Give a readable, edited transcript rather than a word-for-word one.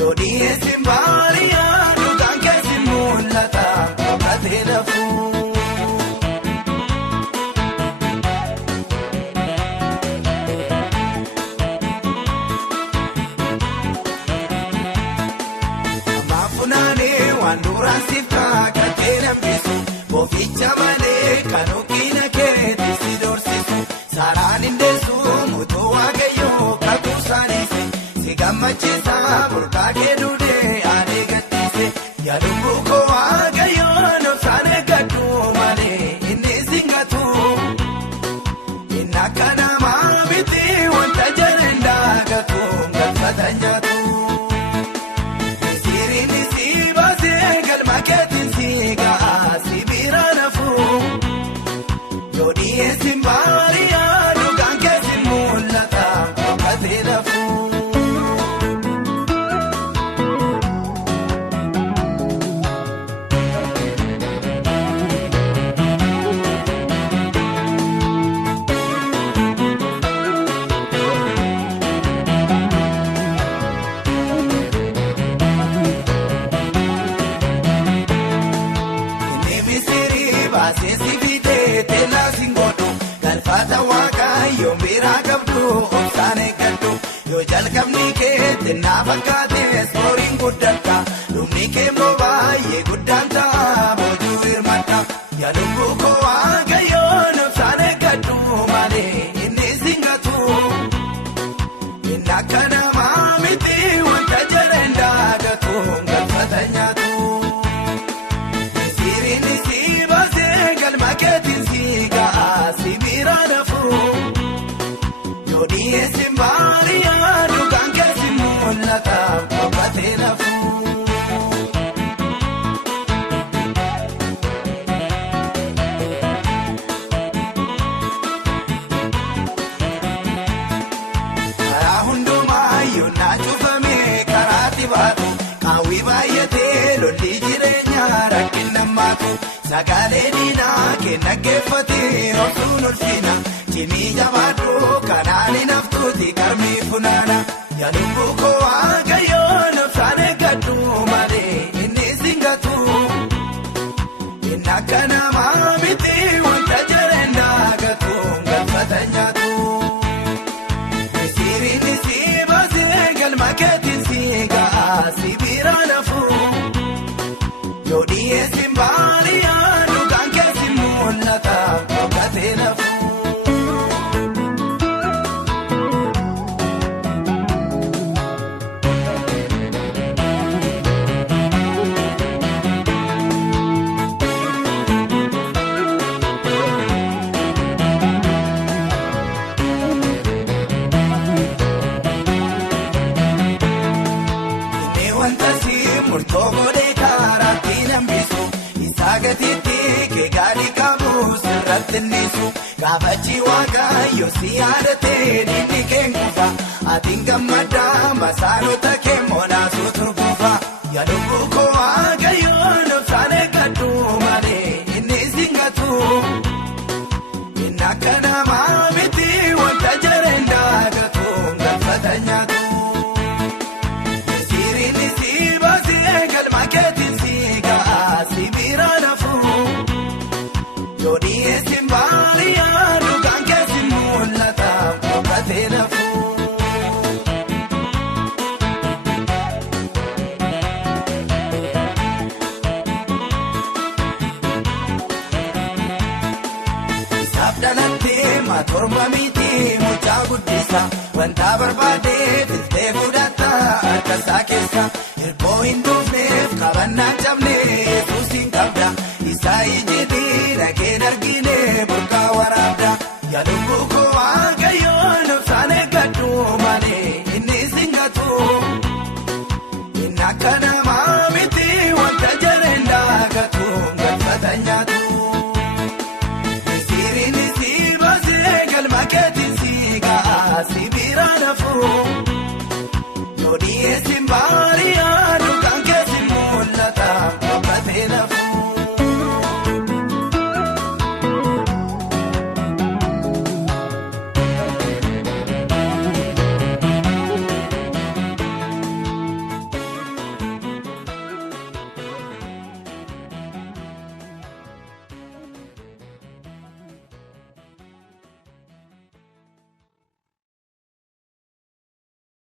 Yodii simbaaliyaa dhugaan keessi mul'ata bakatee lafuu. Maafunaanee waan duraan siiftaa katee nambisu boficha malee kan okiina keetti si dorsisu saaraan indeessu mutuu waaqayyoo kakuu saanise. Gammachiisa burqaa keedudee aadee gadhiise yaaduu koo waaqayyoo noofsaan eeggadhu malee inni singatu inni akka namaa miti wanta jedhan daakatu galfata nyaatu siriin si baasee galma keetiin si ga'a si bira nafuu yodii simbaaliyaa dhugaan keessi mul'ata bakatee lafuu. Seesi bitee teellaa singoodhu galfata waaqayyoo biraa qabdu obsaan eeggadhu yoo jalqabni kee xinnaa fakkaatee sooriin guddata dhumni kee immoo baay'ee guddaan ta'a boojuu hirmaata yaaduu koo waaqayyoo obsaan eeggadhu malee inni singatu inni akka namaa miti wanta jedhan daakatu galfata nyaatu. Keetiin si ga'a si bira nafuu yodii simbaaliyaa dhugaan keessi mul'ata bakatee lafuu. Karaa hundumaa yoonaa cufamee karaatti baatu qaawwii baay'atee lolli jireenyaa rakkina maatu. Sagaalee diinaa kenna geeffatee obsuun ulfina cimii jabaadhu kanaan hin haftuuti karmii funaana yaaduu koo waaqayyoo noofsaan eeggadhu malee inni singatu inni akka namaa miti wanta jedhan daakatu galfata nyaatu siriin si baasee galma keetiin si ga'a si bira nafuu yodii simbaaliyaa dhugaan keessi mul'ata bakatee lafuu. Inni wanta si murtoo godhee karaatti nambisu isaa gatiitti kee gaarii qabu sirratti nisu gaafachi waaqayyoo si yaadatee diinni kee kufa atiin gammadaa masaanota kee moonaasuu turguufa yaaduu koo waaqayyoo noofsaan eeggadhu malee inni singatu inni akka namaa miti wanta jedhan daakatu galfata nyaatu. Keetiin si ga'a si bira nafuu yodii simbaaliyaa dhugaan keessi mul'ata bakatee lafuu. Isaaf dhalattee maatorba miti mucaa guddisa wanta barbaadee filtee fudhata harka isaa keessa. Hirkoo hin duufneef qabannaan cabnee yesuusiin qabda isaa ijjiitii dhageen argine burqaa waraabda yaaduu koo waaqayyoo noofsaan eeggadhu malee inni singatu inni akka namaa miti wanta jedhan daakatu galfata nyaatu siriin si baasee galma keetiin si ga'a si bira nafuu yodii